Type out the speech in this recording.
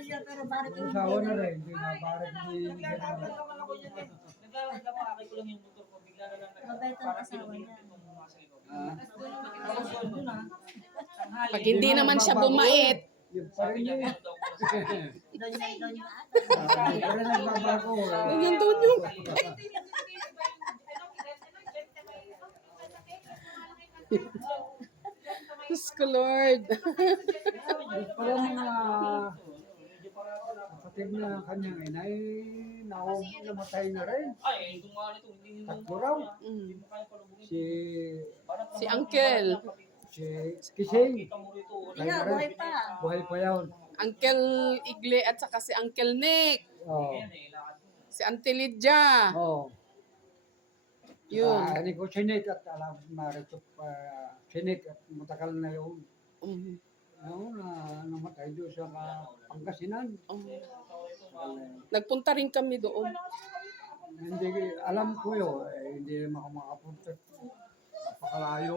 siya, pero bakit yung Asawa na rin, hindi na, bakit hindi Naglalakad naman ako dyan eh. Naglalakad ako, akay ko lang yung motor ko. Bigla na lang Mabait ang parang asawa pinunit niya. itong mga sa likod. Ah, Tapos yun na. Tanghali. Pag hindi naman siya bumait, yung pa rin Sabi niya, yun. meron daw po sa akin. Doon niya ata. Hindi pa rin nagbabago. ganyan daw yung... Diyos ko, Lord. Pala mga kapatid na kanyang inay, namatay na rin. Ay, itong mga nito, hindi nyo Tatlo raw. Hindi mo kaya palubugin. Si Si Uncle. Kising, Kita mo rito. Hindi nga, buhay pa. buhay pa yun. Uncle Igle at saka si Uncle Nick. Oh. Yan eh, lakad mo. Si Auntie Lydia. Oh. Yun. Hindi ko sinik at alam marito sinik at matagal na yun. Mhm. Ano na namatay doon sa Pangasinan. Oh. Nagpunta rin kami doon. Hindi alam ko yun, hindi naman ako makapunta. Napakalayo.